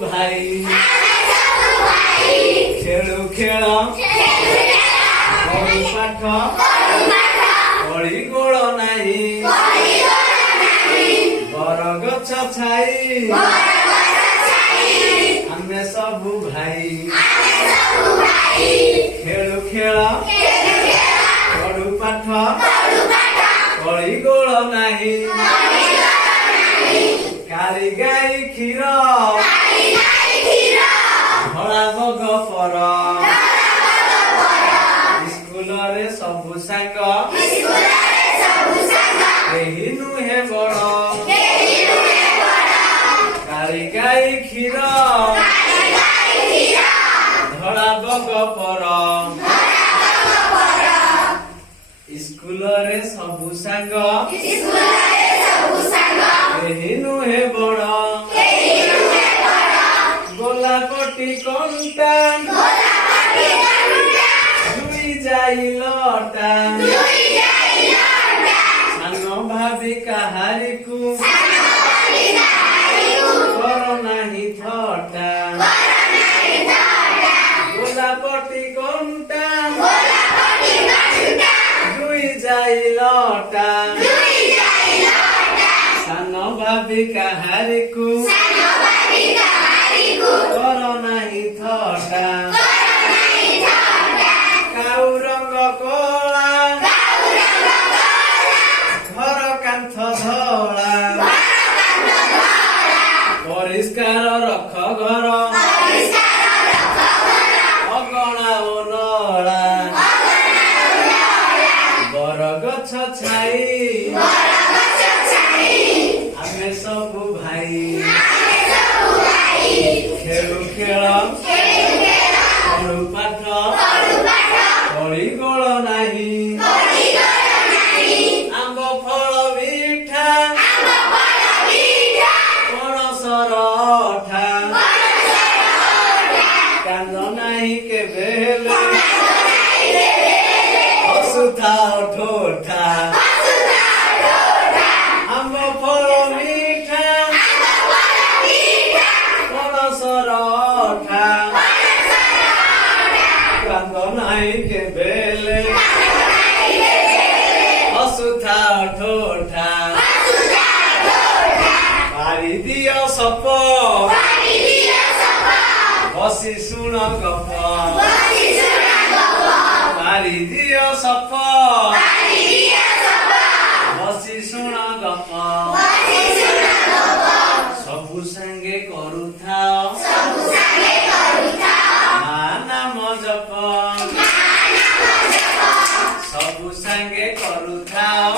भाई खेलु खेल पढ़ु पाठ कली गोल नाही बर गछ छाई आमे सबु भाई खेलु खेल पढ़ु पाठ कली गोल नाही काली गाई क्षीर धला बग पर स्कूल रे सबु सांग केही नुहे बड़ काली गाई क्षीर धला बग पर स्कूल रे सबु सांग केही नुहे बड़ गोलापटी कंटा जुई जाई लटा सान भाभी काहारी को कर नाही थटा गोलापटी कंटा जुई जाई लटा सान भाभी काहारी को कर नाही थटा काउ रंग कला घर कांथ धला परिष्कार रख घर अगणा ओ नला बर गछ छाई आमे सबु भाई खेलु खेल पढ़ु पाठ कली गोल नाही आंब फल मिठा पणसर अठा कांद नाही केबे हेले हसुथा ठोठा आंब फल मिठा पणसर अठा कांद नाही केबे हेले हसुथा ठोठा पारी दियो सप बसी सुन गप पारी दियो सप बसी सुन गप सबु संगे करूथाओ नाम जप सबु संगे करूथाओ